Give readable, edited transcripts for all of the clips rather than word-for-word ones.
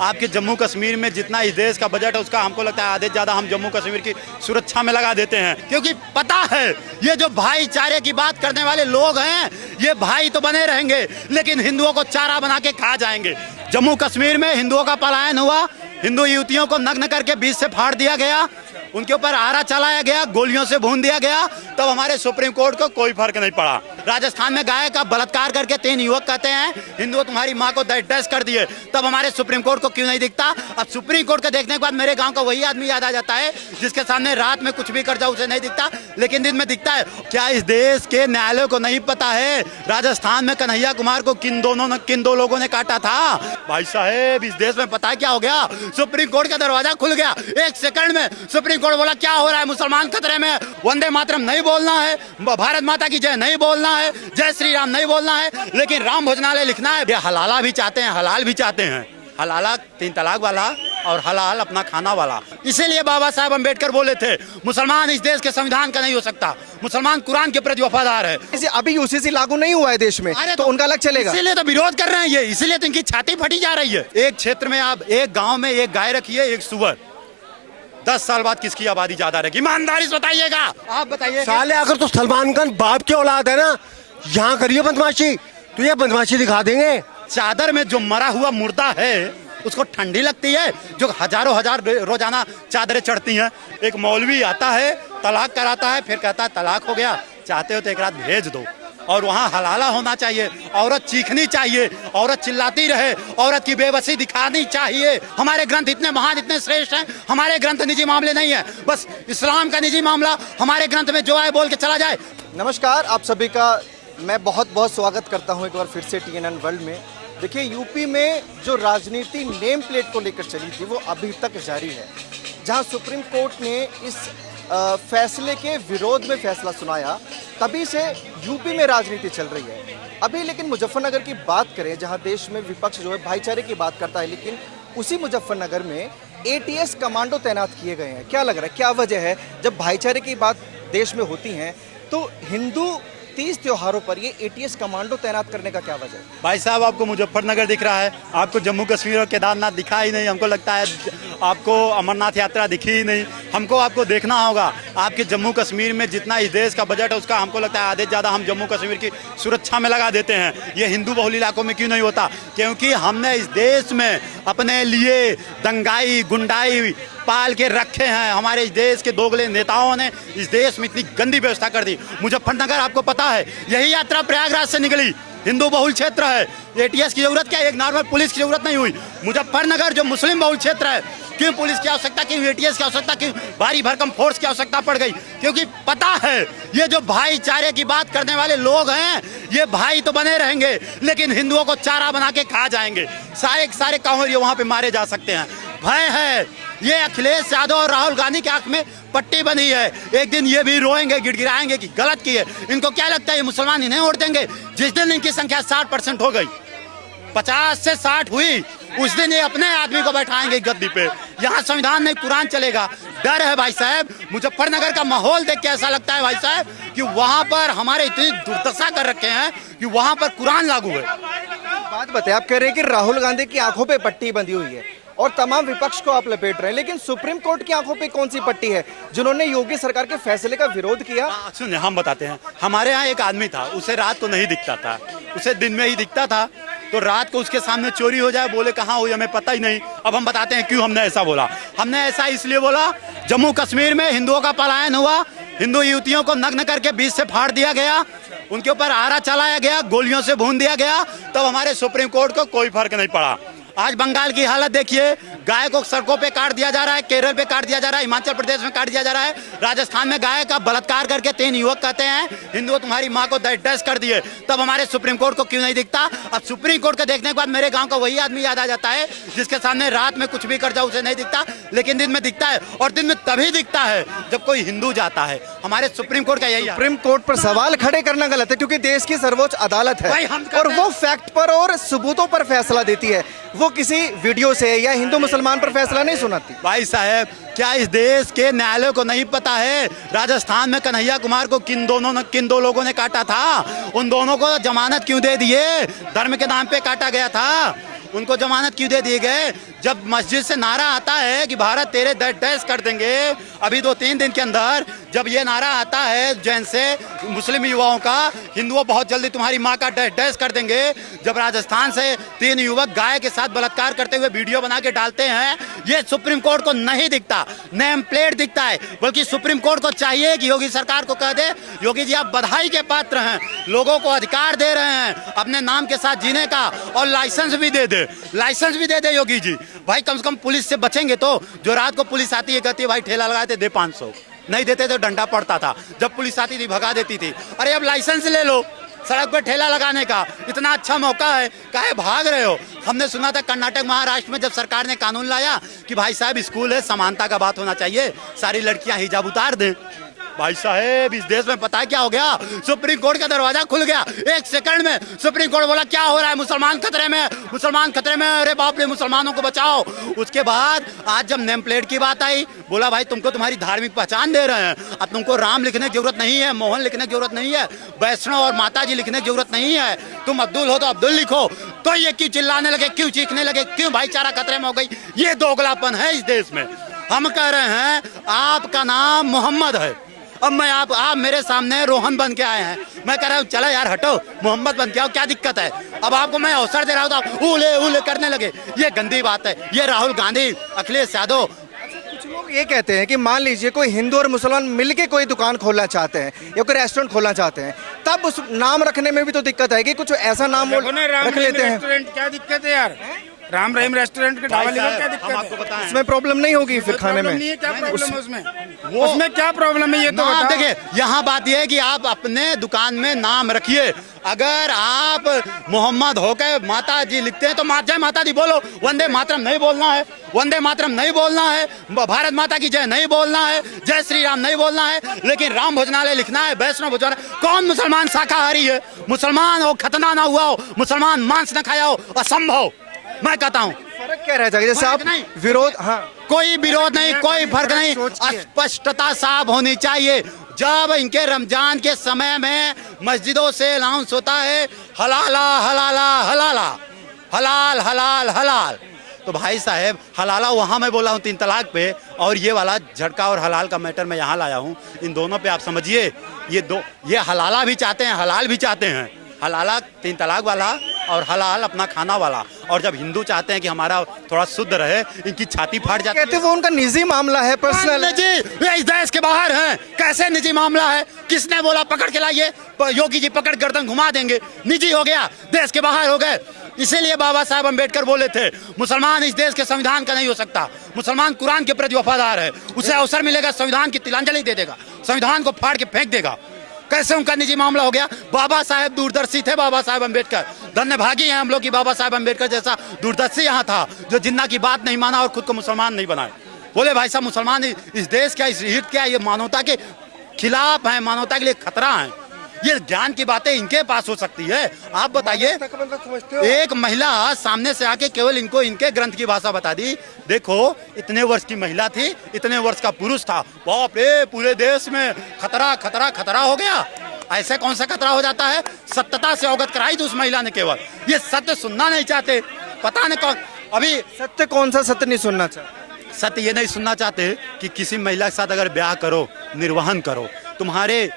आपके जम्मू कश्मीर में जितना इस देश का बजट है उसका हमको लगता है आधे से ज़्यादा हम जम्मू कश्मीर की सुरक्षा में लगा देते हैं, क्योंकि पता है ये जो भाईचारे की बात करने वाले लोग हैं ये भाई तो बने रहेंगे लेकिन हिंदुओं को चारा बना के खा जाएंगे। जम्मू कश्मीर में हिंदुओं का पलायन हुआ, हिंदू युवतियों को नग्न करके बीच से फाड़ दिया गया, उनके ऊपर आरा चलाया गया, गोलियों से भून दिया गया, तब हमारे सुप्रीम कोर्ट को कोई फर्क नहीं पड़ा। राजस्थान में गाय का बलात्कार करके 3 युवक कहते हैं हिंदुओं तुम्हारी माँ को दस कर दिए, तब हमारे सुप्रीम कोर्ट को क्यों नहीं दिखता? अब सुप्रीम कोर्ट को देखने के बाद मेरे गांव का वही आदमी याद आ जाता है जिसके सामने रात में कुछ भी कर जाओ उसे नहीं दिखता लेकिन दिन में दिखता है। क्या इस देश के न्यायालय को नहीं पता है राजस्थान में कन्हैया कुमार को किन दो लोगों ने काटा था? भाई साहब इस देश में पता है क्या हो गया? सुप्रीम कोर्ट का दरवाजा खुल गया, 1 सेकंड में सुप्रीम कोर्ट बोला क्या हो रहा है, मुसलमान खतरे में, वंदे मातरम नहीं बोलना है, भारत माता की जय नहीं बोलना है, जय श्री राम नहीं बोलना है, लेकिन राम भोजनालय लिखना है। ये हलाला भी चाहते हैं, हलाल भी चाहते हैं, हलाला 3 तलाक वाला और हलाल अपना खाना वाला। इसीलिए बाबा साहब अम्बेडकर बोले थे मुसलमान इस देश के संविधान का नहीं हो सकता, मुसलमान कुरान के प्रति वफादार है। अभी यूसीसी लागू नहीं हुआ है देश में, तो उनका अलग चलेगा, इसीलिए तो विरोध कर रहे हैं ये, इसीलिए तो इनकी छाती फटी जा रही है। एक क्षेत्र में आप एक गाँव में एक गाय रखिए, एक सुअर, 10 साल बाद किसकी आबादी ज्यादा रहेगी? ईमानदारी से बताइएगा, आप बताइए। साले अगर तो सलमान खान बाप की औलाद है ना, यहाँ करिए बदमाशी, तो ये बदमाशी दिखा देंगे। चादर में जो मरा हुआ मुर्दा है उसको ठंडी लगती है जो हजारों हजार रोजाना चादरें चढ़ती हैं। एक मौलवी आता है, तलाक कराता है, फिर कहता है तलाक हो गया, चाहते हो तो एक रात भेज दो। और वहाँ हलाला होना चाहिए, औरत चीखनी चाहिए, औरत चिल्लाती रहे, औरत की बेबसी दिखानी चाहिए। हमारे ग्रंथ इतने महान इतने श्रेष्ठ हैं, हमारे ग्रंथ निजी मामले नहीं है, बस इस्लाम का निजी मामला हमारे ग्रंथ में जो है बोल के चला जाए। नमस्कार, आप सभी का मैं बहुत बहुत स्वागत करता हूं एक बार फिर से TNN वर्ल्ड में। देखिए यूपी में जो राजनीति नेम प्लेट को लेकर चली थी वो अभी तक जारी है, जहां सुप्रीम कोर्ट ने इस फैसले के विरोध में फैसला सुनाया, तभी से यूपी में राजनीति चल रही है। अभी लेकिन मुजफ्फरनगर की बात करें, जहां देश में विपक्ष जो है भाईचारे की बात करता है, लेकिन उसी मुजफ्फरनगर में ATS कमांडो तैनात किए गए हैं। क्या लग रहा है, क्या वजह है? जब भाईचारे की बात देश में होती है तो हिंदू 30 त्योहारों पर ये ATS कमांडो तैनात करने का क्या वजह है? भाई साहब आपको मुजफ्फरनगर दिख रहा है, आपको जम्मू कश्मीर और केदारनाथ दिखा ही नहीं, हमको लगता है आपको अमरनाथ यात्रा दिखी ही नहीं। हमको आपको देखना होगा आपके जम्मू कश्मीर में जितना इस देश का बजट है उसका हमको लगता है आधे से ज़्यादा हम जम्मू कश्मीर की सुरक्षा में लगा देते हैं। ये हिंदू बहुल इलाकों में क्यों नहीं होता? क्योंकि हमने इस देश में अपने लिए दंगाई गुंडाई पाल के रखे हैं। हमारे इस देश के दोगले नेताओं ने इस देश में इतनी गंदी व्यवस्था कर दी। मुजफ्फरनगर आपको पता है यही यात्रा प्रयागराज से निकली, हिंदू बहुल क्षेत्र है, ATS की जरूरत क्या है? एक नॉर्मल पुलिस की जरूरत नहीं हुई। मुजफ्फरनगर जो मुस्लिम बहुल क्षेत्र है, क्यों पुलिस की आवश्यकता, क्यों ATS की आवश्यकता, क्यों भारी भरकम फोर्स की आवश्यकता पड़ गई? क्योंकि पता है ये जो भाईचारे की बात करने वाले लोग हैं ये भाई तो बने रहेंगे लेकिन हिंदुओं को चारा बना के खा जाएंगे। सारे कांवरिये वहां पे मारे जा सकते हैं। भय है, ये अखिलेश यादव और राहुल गांधी के आंख में पट्टी बनी है, एक दिन ये भी रोएंगे गिड़गिड़ाएंगे कि गलत किए। इनको क्या लगता है ये मुसलमान इन्हें वोट देंगे? जिस दिन इनकी संख्या 60% हो गई, 50 से 60 हुई, उस दिन ये अपने आदमी को बैठाएंगे गद्दी पे। यहाँ संविधान नहीं कुरान चलेगा। डर है भाई साहब। मुजफ्फरनगर का माहौल देख के ऐसा लगता है भाई साहब कि वहाँ पर हमारे इतनी दुर्दशा कर रखे हैं कि वहाँ पर कुरान लागू है। बात बताइए, आप कह रहे हैं कि राहुल गांधी की आंखों पे पट्टी बंधी हुई है और तमाम विपक्ष को आप लपेट रहे हैं, लेकिन सुप्रीम कोर्ट की आंखों पे कौन सी पट्टी है जिन्होंने योगी सरकार के फैसले का विरोध किया? सुनिए हम बताते हैं। हमारे यहाँ एक आदमी था, उसे रात को नहीं दिखता था, उसे दिन में ही दिखता था, तो रात को उसके सामने चोरी हो जाए, बोले कहाँ हुई हमें पता ही नहीं। अब हम बताते हैं क्यों हमने ऐसा बोला। हमने ऐसा इसलिए बोला, जम्मू कश्मीर में हिंदुओं का पलायन हुआ, हिंदू युवतियों को नग्न करके बीच से फाड़ दिया गया, उनके ऊपर आरा चलाया गया, गोलियों से भून दिया गया, तब हमारे सुप्रीम कोर्ट को कोई फर्क नहीं पड़ा। आज बंगाल की हालत देखिए, गाय को सड़कों पे काट दिया जा रहा है, केरल पे काट दिया जा रहा है, हिमाचल प्रदेश में काट दिया जा रहा है, राजस्थान में गाय का बलात्कार करके 3 युवक कहते हैं हिंदुओं तुम्हारी माँ को दस कर दिए, तब हमारे सुप्रीम कोर्ट को क्यों नहीं दिखता? अब सुप्रीम कोर्ट को देखने के बाद मेरे गाँव का वही आदमी याद आ जाता है जिसके सामने रात में कुछ भी कर जाओ उसे नहीं दिखता, लेकिन दिन में दिखता है, और दिन में तभी दिखता है जब कोई हिंदू जाता है। हमारे सुप्रीम कोर्ट का यही। सुप्रीम कोर्ट पर सवाल खड़े करना गलत है, क्योंकि देश की सर्वोच्च अदालत है और वो फैक्ट पर और सबूतों पर फैसला देती है। वो वो किसी वीडियो से या हिंदू मुसलमान पर फैसला नहीं सुनाती। भाई साहब, क्या इस देश के न्यायालय को नहीं पता है राजस्थान में कन्हैया कुमार को किन दो लोगों ने काटा था? उन दोनों को जमानत क्यों दे दिए? धर्म के नाम पे काटा गया था, उनको जमानत क्यों दे दिए गए? जब मस्जिद से नारा आता है कि भारत तेरे दस कर देंगे, अभी 2-3 दिन के अंदर जब ये नारा आता है जैन से मुस्लिम युवाओं का, हिंदुओं बहुत जल्दी तुम्हारी माँ का डैश कर देंगे, जब राजस्थान से 3 युवक गाय के साथ बलात्कार करते हुए वीडियो बना के डालते हैं, ये सुप्रीम कोर्ट को नहीं दिखता, नेम प्लेट दिखता है। बल्कि सुप्रीम कोर्ट को चाहिए कि योगी सरकार को कह दे, योगी जी आप बधाई के पात्र हैं, लोगों को अधिकार दे रहे हैं अपने नाम के साथ जीने का, और लाइसेंस भी दे दे योगी जी। भाई कम से कम पुलिस से बचेंगे तो। जो रात को पुलिस आती है कहती है भाई ठेला लगाए थे दे 500, नहीं देते तो डंडा पड़ता था, जब पुलिस आती थी भगा देती थी। अरे अब लाइसेंस ले लो सड़क पर ठेला लगाने का, इतना अच्छा मौका है, काहे भाग रहे हो? हमने सुना था कर्नाटक महाराष्ट्र में जब सरकार ने कानून लाया कि भाई साहब स्कूल है, समानता का बात होना चाहिए, सारी लड़कियां हिजाब उतार दें। भाई साहब इस देश में पता है क्या हो गया? सुप्रीम कोर्ट का दरवाजा खुल गया 1 सेकंड में। सुप्रीम कोर्ट बोला क्या हो रहा है, मुसलमान खतरे में, मुसलमान खतरे में, अरे बाप रे मुसलमानों को बचाओ। उसके बाद आज जब नेम प्लेट की बात आई, बोला भाई तुमको तुम्हारी धार्मिक पहचान दे रहे हैं, अब तुमको राम लिखने की जरूरत नहीं है, मोहन लिखने की जरूरत नहीं है, वैष्णव और माता जी लिखने की जरूरत नहीं है, तुम अब्दुल हो तो अब्दुल लिखो। तो ये क्यों चिल्लाने लगे, क्यों चीखने लगे, क्यों भाईचारा खतरे में हो गई? ये दोगलापन है इस देश में। हम कह रहे हैं आपका नाम मोहम्मद है, अब मैं आप मेरे सामने रोहन बन के आए हैं, मैं कह रहा हूँ चलो यार हटो, मोहम्मद बन के आओ, क्या दिक्कत है? अब आपको मैं अवसर दे रहा हूँ तो आप उले उले करने लगे, ये गंदी बात है। ये राहुल गांधी, अखिलेश यादव, कुछ लोग ये कहते हैं कि मान लीजिए कोई हिंदू और मुसलमान मिलके कोई दुकान खोलना चाहते हैं या कोई रेस्टोरेंट खोलना चाहते हैं, तब उस नाम रखने में भी तो दिक्कत है कि कुछ ऐसा नाम वो रख लेते हैं। क्या दिक्कत है यार? राम रहीम रेस्टोरेंट के ढाबा लेकर क्या दिक्कत हम आपको है? बताएं, उसमें प्रॉब्लम नहीं होगी फिर खाने में? नहीं है, क्या प्रॉब्लम है उसमें? उसमें क्या प्रॉब्लम है ये तो बताओ। देखिए यहाँ बात यह है कि आप अपने दुकान में नाम रखिए। अगर आप मोहम्मद होकर माता जी लिखते हैं तो जय माता दी बोलो, वंदे मातरम नहीं बोलना है, वंदे मातरम नहीं बोलना है, भारत माता की जय नहीं बोलना है, जय श्री राम नहीं बोलना है, लेकिन राम भोजनालय लिखना है, वैष्णव भोजनालय। कौन मुसलमान शाकाहारी है? मुसलमान हो, खतना ना हुआ हो, मुसलमान मांस न खाया हो, असंभव। मैं कहता हूँ फर्क क्या रह जाएगा? जैसे आप विरोध, हाँ कोई विरोध नहीं, कोई फर्क नहीं, स्पष्टता साफ होनी चाहिए। जब इनके रमजान के समय में मस्जिदों से अनाउंस होता है हलाला हलाला हलाला, हलाल हलाल हलाल, तो भाई साहब हलाला वहाँ मैं बोला हूँ 3 तलाक पे, और ये वाला झटका और हलाल का मैटर मैं यहाँ लाया हूँ। इन दोनों पे आप समझिए, ये हलाला भी चाहते हैं, हलाल भी चाहते हैं। हलाला 3 तलाक वाला और हलाल अपना खाना वाला। और जब हिंदू चाहते हैं कि हमारा थोड़ा शुद्ध रहे, इनकी छाती फाट जाती है। कहते वो उनका निजी मामला है, पर्सनल है। निजी, ये इस देश के बाहर हैं, कैसे निजी मामला है? किसने बोला पकड़ के लाइए? योगी जी पकड़ गर्दन घुमा देंगे, निजी हो गया, देश के बाहर हो गए। इसीलिए बाबा साहब अम्बेडकर बोले थे मुसलमान इस देश के संविधान का नहीं हो सकता। मुसलमान कुरान के प्रति वफादार है, उसे अवसर मिलेगा संविधान की तिलांजलि दे देगा, संविधान को फाड़ के फेंक देगा। कैसे उनका निजी मामला हो गया? बाबा साहब दूरदर्शी थे, बाबा साहब अम्बेडकर। धन्यभागी हैं हम लोग कि बाबा साहब अम्बेडकर जैसा दूरदर्शी यहाँ था, जो जिन्ना की बात नहीं माना और खुद को मुसलमान नहीं बनाए। बोले भाई साहब मुसलमान इस देश क्या, इस हित क्या, ये मानवता के खिलाफ है, मानवता के लिए खतरा है। ये ज्ञान की बातें इनके पास हो सकती है? आप बताइए, एक महिला सामने से आके केवल इनको इनके ग्रंथ की भाषा बता दी। देखो इतने वर्ष की महिला थी, इतने वर्ष का पुरुष था, बाप रे पूरे देश में खतरा खतरा खतरा हो गया। ऐसे कौन सा खतरा हो जाता है? सत्यता से अवगत कराई थी उस महिला ने, केवल ये सत्य सुनना नहीं चाहते। पता नहीं कौन, अभी सत्य कौन सा सत्य नहीं सुनना चाहते? सत्य ये नहीं सुनना चाहते कि किसी महिला के साथ अगर ब्याह करो, निर्वहन करो, तुम्हारे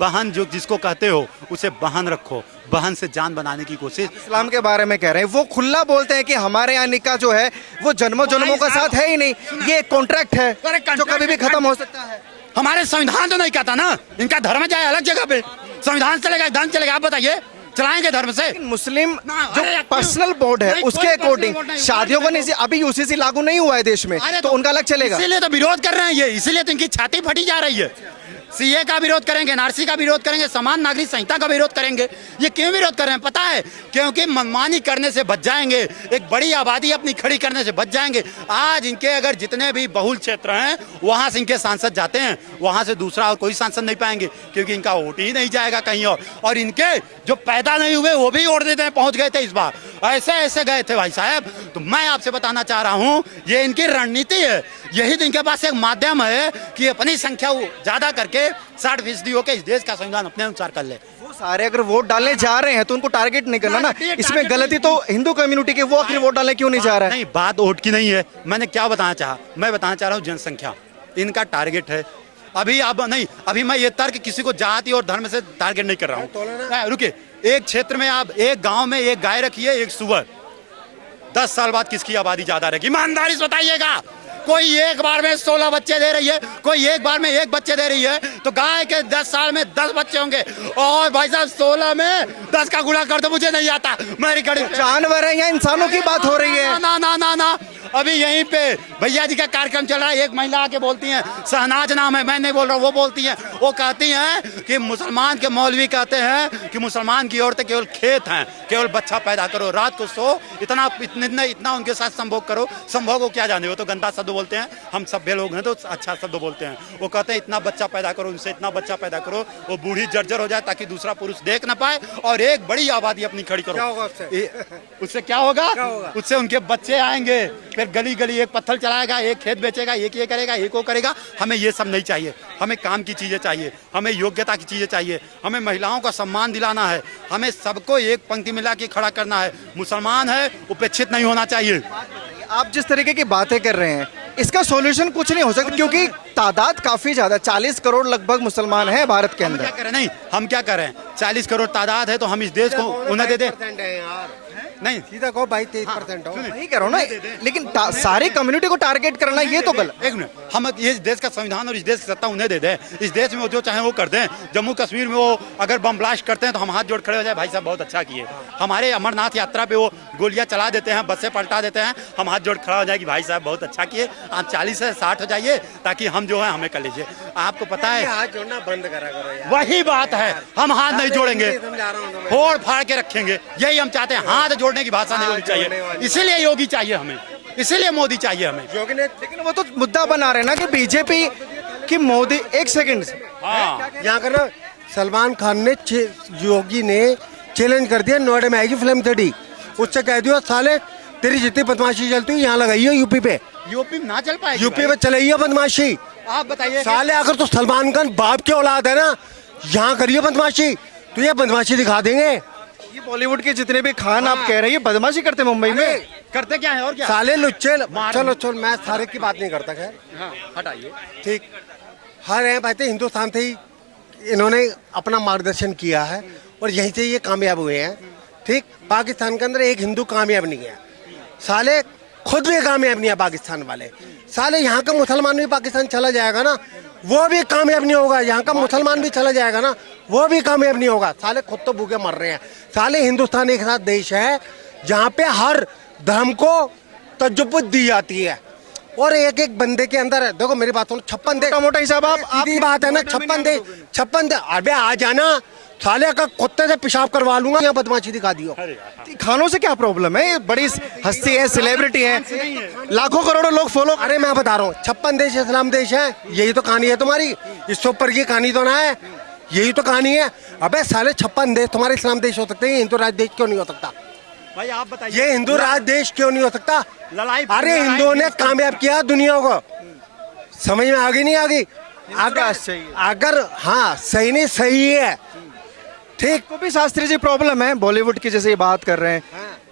बहन जो जिसको कहते हो उसे बहन रखो, बहन से जान बनाने की कोशिश। इस्लाम के बारे में कह रहे हैं, वो खुला बोलते हैं कि हमारे यहाँ निकाह जो है वो जन्मों जन्मों का साथ है ही नहीं, ये कॉन्ट्रैक्ट है जो कभी भी खत्म हो सकता है। हमारे संविधान तो नहीं कहता ना, इनका धर्म जाए अलग जगह पे, संविधान चलेगा, धर्म चलेगा। आप बताइए चलाएंगे धर्म से? मुस्लिम जो पर्सनल बोर्ड है उसके अकॉर्डिंग शादियों को नहीं, अभी यूसीसी लागू नहीं हुआ है देश में, तो उनका अलग चलेगा। इसीलिए तो विरोध कर रहे हैं ये, इसीलिए तो इनकी छाती फटी जा रही है। सीए का विरोध करेंगे, एनआरसी का विरोध करेंगे, समान नागरिक संहिता का विरोध करेंगे। ये क्यों विरोध कर रहे हैं पता है? क्योंकि मनमानी करने से बच जाएंगे, एक बड़ी आबादी अपनी खड़ी करने से बच जाएंगे। आज इनके अगर जितने भी बहुल क्षेत्र हैं वहां से इनके सांसद जाते हैं, वहां से दूसरा और कोई सांसद नहीं पाएंगे, क्योंकि इनका वोट ही नहीं जाएगा कहीं और इनके जो पैदा नहीं हुए वो भी वोट देते हैं, पहुंच गए थे इस बार, ऐसे ऐसे गए थे भाई साहब। तो मैं आपसे बताना चाह रहा हूं ये इनकी रणनीति है, यही तो इनके पास एक माध्यम है कि अपनी संख्या ज्यादा करके 60% होकर इस देश का संविधान अपने अनुसार कर ले। वो सारे अगर वोट डालने जा रहे हैं तो उनको टारगेट नहीं करना ना, इसमें गलती तो हिंदू कम्युनिटी की, वो आखिर वोट डालने क्यों नहीं जा रहा है? नहीं, बात वोट की नहीं है। मैंने क्या बताना चाहा, मैं बताना चाह रहा हूँ जनसंख्या इनका टारगेट है। अभी अब नहीं, अभी मैं ये तर्क किसी को जाति और धर्म से टारगेट नहीं कर रहा हूँ। रुकिए, एक क्षेत्र में आप एक गांव में एक गाय रखिए, एक सुअर, 10 साल बाद किसकी आबादी ज्यादा रहेगी? ईमानदारी से बताइएगा। कोई एक बार में 16 बच्चे दे रही है, कोई एक बार में 1 बच्चे दे रही है, तो गाय के 10 साल में 10 बच्चे होंगे। और भाई साहब 16 में 10 का गुणा कर दो, मुझे नहीं आता, मेरी कड़ी जानवर है या इंसानों की बात हो रही है? ना ना ना ना, अभी यहीं पे भैया जी का कार्यक्रम चल रहा है, एक महिला आके बोलती हैं, शहनाज नाम है, मैं नहीं बोल रहा हूँ, वो बोलती हैं, वो कहती हैं कि मुसलमान के मौलवी कहते हैं कि मुसलमान की औरतें केवल खेत हैं, केवल बच्चा पैदा करो, रात को सो, इतना उनके साथ संभोग करो। संभोग को क्या जाने, वो तो गंदा शब्द बोलते हैं, हम सभ्य लोग हैं तो अच्छा शब्द बोलते हैं। वो कहते हैं इतना बच्चा पैदा करो, उनसे इतना बच्चा पैदा करो, वो बूढ़ी जर्जर हो जाए ताकि दूसरा पुरुष देख ना पाए, और एक बड़ी आबादी अपनी खड़ी करो। उससे क्या होगा? उससे उनके बच्चे आएंगे, फिर गली गली एक पत्थर चलाएगा, एक खेत बेचेगा, एक ये करेगा, एक वो करेगा। हमें ये सब नहीं चाहिए, हमें काम की चीजें चाहिए, हमें योग्यता की चीजें चाहिए, हमें महिलाओं का सम्मान दिलाना है, हमें सबको एक पंक्ति मिला के खड़ा करना है। मुसलमान है उपेक्षित नहीं होना चाहिए। आप जिस तरीके की बातें कर रहे हैं इसका सॉल्यूशन कुछ नहीं हो सकता, क्योंकि तादाद काफी ज्यादा, 40 करोड़ लगभग मुसलमान हैं भारत के अंदर। क्या करें? नहीं, हम क्या करें? 40 करोड़ तादाद है तो हम इस देश को उन्हें दे दें? नहीं, सीधा कहो 22-23% हो। वही कह रहा हूँ ना, लेकिन सारी कम्युनिटी को टारगेट करना ये तो गलत। एक मिनट, हम ये देश का संविधान और इस देश की सत्ता उन्हें दे दें, इस देश में वो जो चाहे वो कर दें। जम्मू कश्मीर में वो अगर बम ब्लास्ट करते हैं तो हम हाथ जोड़ खड़े हो जाए, भाई साहब बहुत अच्छा किए। हमारे अमरनाथ यात्रा पे वो गोलियां चला देते हैं, बसें पलटा देते हैं, हम हाथ जोड़ खड़ा हो जाए कि भाई साहब बहुत अच्छा किए, आप 40 से 60 हो जाइए ताकि हम जो है हमें कर लीजिए। आपको पता है हाथ जोड़ना बंद करा करो यार। वही बात है, हम हाथ नहीं जोड़ेंगे, फोड़ फाड़ के रखेंगे, यही हम चाहते हैं। हाथ जोड़ने की भाषा नहीं होनी चाहिए, इसीलिए योगी चाहिए हमें, इसीलिए मोदी चाहिए हमें। योगी ने, लेकिन वो तो मुद्दा बना रहे हैं ना कि बीजेपी की मोदी, एक सेकंड, हाँ, यहाँ कर ना, सलमान खान ने योगी ने चैलेंज कर दिया, नोएडा में आएगी फिल्म 30, उससे कह दियो साले तेरी जितनी बदमाशी चलती है यहाँ लगाइयो यूपी पे। यूपी में ना चल पाएगी, यूपी पे चलाइए बदमाशी। आप बताइए साले अगर तो सलमान खान बाप की औलाद है ना, यहाँ करिए बदमाशी, तो ये बदमाशी दिखा देंगे। ये बॉलीवुड के जितने भी खान आप कह रहे हैं ये बदमाशी करते हैं मुंबई में। करते क्या है और क्या? साले लुच्चे, चलो चलो मैं सारे की बात नहीं करता, खैर हाँ, हटाइए। ठीक, हर है भाई, हिंदुस्तान से ही इन्होंने अपना मार्गदर्शन किया है और यहीं से ये कामयाब हुए हैं। ठीक, पाकिस्तान के अंदर एक हिंदू कामयाब नहीं है, साले खुद भी कामयाब नहीं है पाकिस्तान वाले। साले यहाँ का मुसलमान भी पाकिस्तान चला जाएगा ना, वो भी कामयाब नहीं होगा। यहाँ का मुसलमान भी चला जाएगा ना, वो भी कामयाब नहीं होगा। साले खुद तो भूखे मर रहे हैं। साले हिंदुस्तान एक ऐसा देश है जहाँ पे हर धर्म को तजुब्बत दी जाती है और एक एक बंदे के अंदर है। देखो मेरी बात सुनो, 56 दे, मोटा हिसाब आप सीधी बात है ना, 56 दे, अबे आ जाना, साले का कुत्ते से पेशाब करवा लूंगा, यहाँ बदमाशी दिखा दियो। खानों से क्या प्रॉब्लम है? ये बड़ी हस्ती है, सेलिब्रिटी है, लाखों करोड़ों लोग फॉलो। अरे मैं बता रहा हूँ, 56 देश इस्लाम देश है, यही तो कहानी है तुम्हारी, इससे ऊपर की कहानी तो ना है, यही तो कहानी है। अबे साले 56 देश तुम्हारे इस्लाम देश हो सकते हैं, हिंदू राज देश क्यों नहीं हो सकता? भाई आप बताइए, ये हिंदू राज देश क्यों नहीं हो सकता? लड़ाई, अरे हिंदुओं ने कामयाब किया दुनिया को, समझ में आ गई नहीं आ गई? अगर हाँ सही नहीं सही है, ठीक। को भी शास्त्री जी प्रॉब्लम है बॉलीवुड की, जैसे ये बात कर रहे हैं,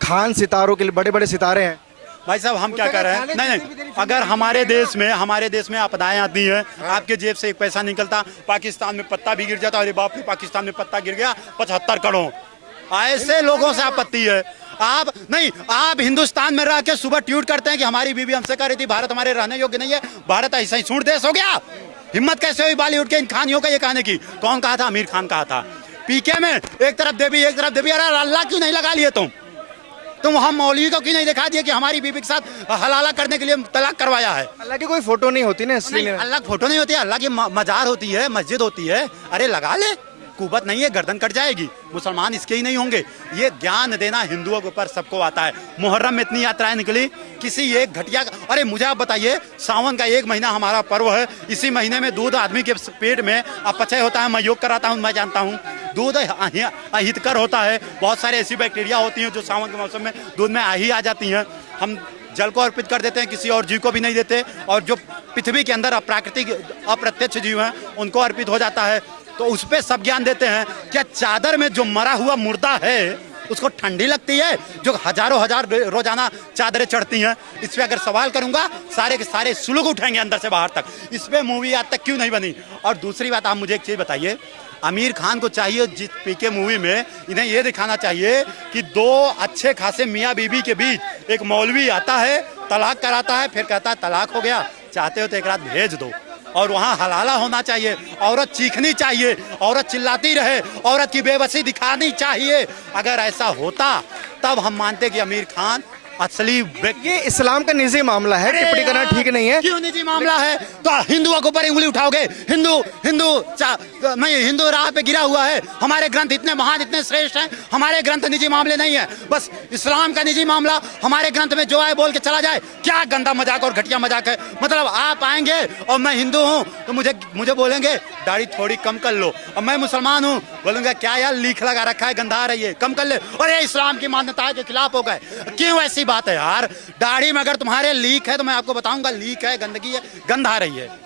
खान सितारों के लिए बड़े बड़े सितारे हैं। भाई साहब हम क्या कर रहे हैं? नहीं, अगर हमारे देश में आपदाएं आती हैं, आपके जेब से एक पैसा निकलता, पाकिस्तान में पत्ता भी गिर जाता, अरे बाप रे पाकिस्तान में पत्ता गिर गया 75 करोड़, ऐसे लोगों से आपत्ति है। आप नहीं, आप हिंदुस्तान में रह के सुबह ट्वीट करते हैं कि हमारी बीवी हमसे कह रही थी भारत हमारे रहने योग्य नहीं है, भारत ऐसा ही सूंड देश हो गया। हिम्मत कैसे हुई बॉलीवुड के इन खानियों का ये कहने की? कौन कहा था? आमिर खान कहा था। पीके में एक तरफ देवी एक तरफ देवी, अरे अल्लाह क्यों नहीं लगा लिए तुम? तो वहाँ मौलवी को क्यों नहीं दिखा दिया कि हमारी बीबी के साथ हलाला करने के लिए तलाक करवाया है? अल्लाह की कोई फोटो नहीं होती ना इसलिए अल्लाह की फोटो नहीं होती, अल्लाह की मजार होती है, मस्जिद होती है। अरे लगा ले, कुबत नहीं है, गर्दन कट जाएगी। मुसलमान इसके ही नहीं होंगे। ये ज्ञान देना हिंदुओं के ऊपर सबको आता है। मुहर्रम में इतनी यात्राएं निकली, किसी एक घटिया, अरे मुझे आप बताइए, सावन का 1 महीना हमारा पर्व है, इसी महीने में दूध आदमी के पेट में अपचय होता है। मैं योग कराता हूँ, मैं जानता हूँ, दूध अहितकर होता है। बहुत सारे ऐसी बैक्टीरिया होती हैं जो सावन के मौसम में दूध में ही आ जाती हैं। हम जल को अर्पित कर देते हैं, किसी और जीव को भी नहीं देते, और जो पृथ्वी के अंदर अप्राकृतिक अप्रत्यक्ष जीव हैं उनको अर्पित हो जाता है। तो उस पर सब ज्ञान देते हैं। क्या चादर में जो मरा हुआ मुर्दा है उसको ठंडी लगती है जो हजारों हजार रोजाना चादरें चढ़ती हैं? इस पे अगर सवाल करूंगा सारे के सारे सुलग उठेंगे अंदर से बाहर तक। इस पे मूवी आज तक क्यों नहीं बनी? और दूसरी बात, आप मुझे एक चीज बताइए, आमिर खान को चाहिए जिस पीके मूवी में इन्हें ये दिखाना चाहिए कि 2 अच्छे खासे मियाँ बीबी के बीच एक मौलवी आता है, तलाक कराता है, फिर कहता है तलाक हो गया, चाहते हो तो एक रात भेज दो। और वहाँ हलाला होना चाहिए, औरत चीखनी चाहिए, औरत चिल्लाती रहे, औरत की बेबसी दिखानी चाहिए। अगर ऐसा होता तब हम मानते कि आमिर खान असली व्यक्ति। ये इस्लाम का निजी मामला है, टिप्पणी करना ठीक नहीं है। क्यों निजी मामला है? तो हिंदुओं के ऊपर उंगली उठाओगे? हिंदू राह पे गिरा हुआ है। हमारे ग्रंथ इतने महान, इतने श्रेष्ठ हैं, हमारे ग्रंथ निजी मामले नहीं है। बस इस्लाम का निजी मामला हमारे ग्रंथ में जो है बोल के चला जाए। क्या गंदा मजाक और घटिया मजाक है। मतलब आप आएंगे और मैं हिंदू हूँ तो मुझे बोलेंगे दाढ़ी थोड़ी कम कर लो, और मैं मुसलमान हूँ बोलूंगा क्या यार लीख लगा रखा है, गंदा आ रही है, कम कर ले, और ये इस्लाम की मान्यता के खिलाफ हो गए। क्यों ऐसी बात है यार? दाढ़ी में अगर तुम्हारे लीक है तो मैं आपको बताऊंगा लीक है, गंदगी है, गंध आ रही है।